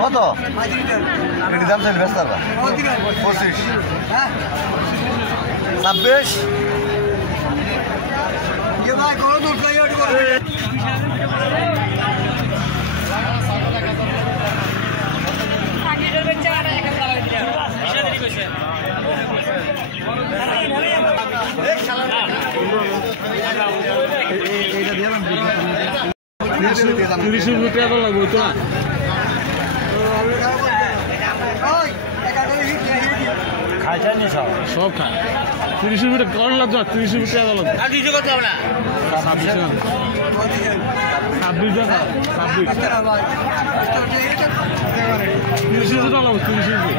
কত দাম চাইলে ব্যস্ত 25 26 সব খায় 30 রুপি কম লাগবে 30 রুপি টাকা লাগবে আর কিছু করতে হবে না 26 টাকা 26 টাকা 30 রুপি টাকা লাগবে 30 রুপি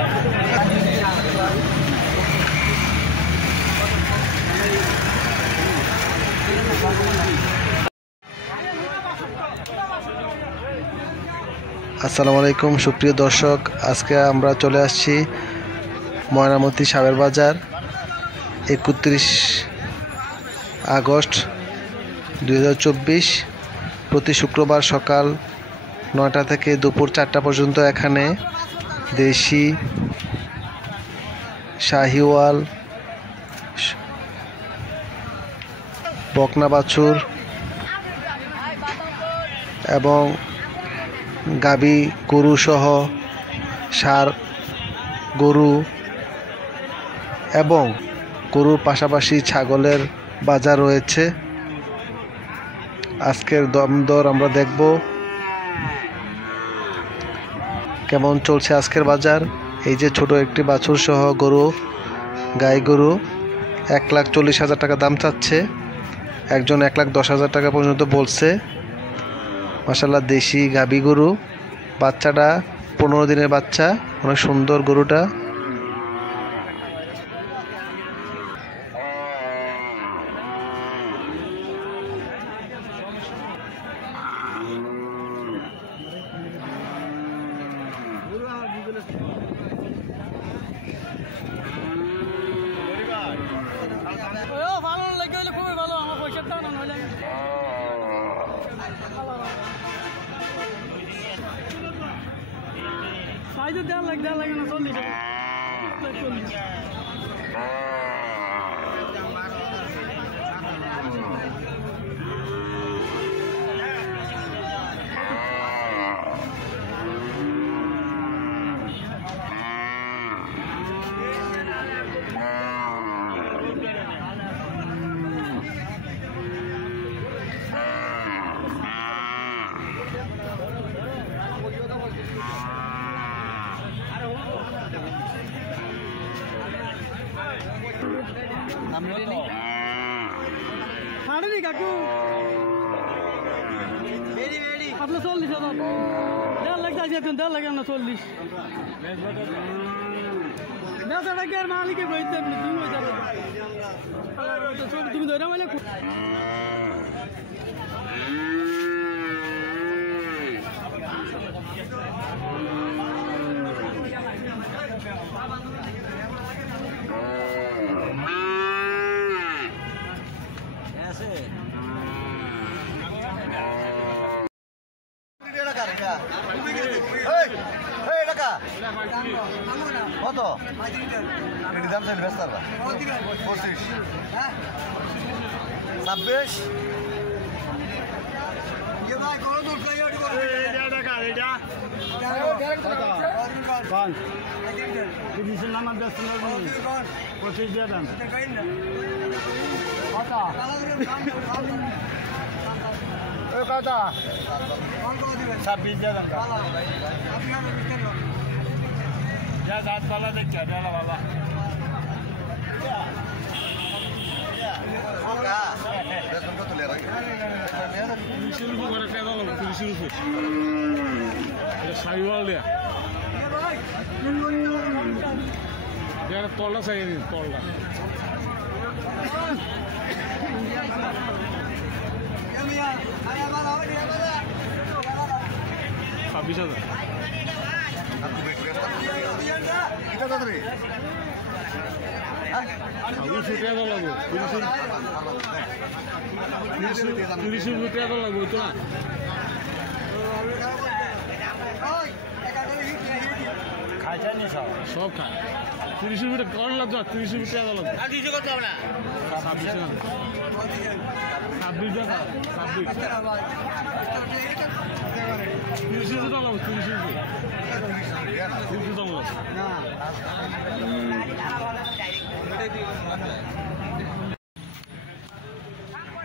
আসসালামু আলাইকুম সুপ্রিয় দর্শক, আজকে আমরা চলে আসছি ময়নামতি সাবের বাজার 31 আগস্ট 2024 প্রতি শুক্রবার সকাল 9টা থেকে দুপুর 4টা পর্যন্ত এখানে দেশি, শাহিওয়াল, বকনা বাছুর এবং গাবি গরু সহ ষাঁড় গরু এবং গরুর পাশাপাশি ছাগলের বাজার রয়েছে। আজকের দর আমরা দেখব কেমন চলছে আজকের বাজার। এই যে ছোট একটি বাছুর সহ গরু, গাই গরু 1,40,000 টাকা দাম চাচ্ছে, একজন 1,10,000 টাকা পর্যন্ত বলছে। মাশাআল্লাহ দেশি গাবি গরু, বাচ্চাটা 15 দিনের বাচ্চা, অনেক সুন্দর গরুটা। ভালো লাগে খুবই ভালো, আমার পয়সা দাও না নইলে সাইজে দেওয়া লাগে না 40 সাড়ে কাকু আপনার 40,000 দেওয়ার লাগতে আছে, দেওয়ার লাগে আপনার 40 বেচাটাকে আর মালিকে বইতে তুমি ধরে মানে কত দাম চাইলে ব্যস্ত 25 26 শাহিওয়াল দেয়া তলটা চাই তলটা 26,000 লাগবে তো না সব খায় 30 রুপিটা কম লাগবে 30 রুপি টাকা লাগবে 26 টাকা 30 রুপি টাকা লাগবে 30 রুপি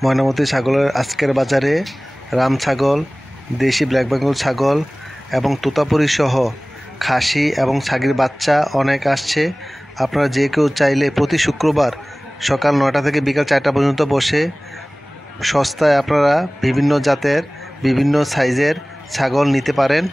ময়নামতি ছাগলের আজকের বাজারে রাম ছাগল, দেশি ব্ল্যাক বেঙ্গল ছাগল এবং তোতাপুরি সহ খাসি এবং ছাগির বাচ্চা অনেক আসছে। আপনারা যে কেউ চাইলে প্রতি শুক্রবার সকাল 9টা থেকে বিকাল 4টা পর্যন্ত বসে সস্তায় আপনারা বিভিন্ন জাতের বিভিন্ন সাইজের ছাগল নিতে পারেন।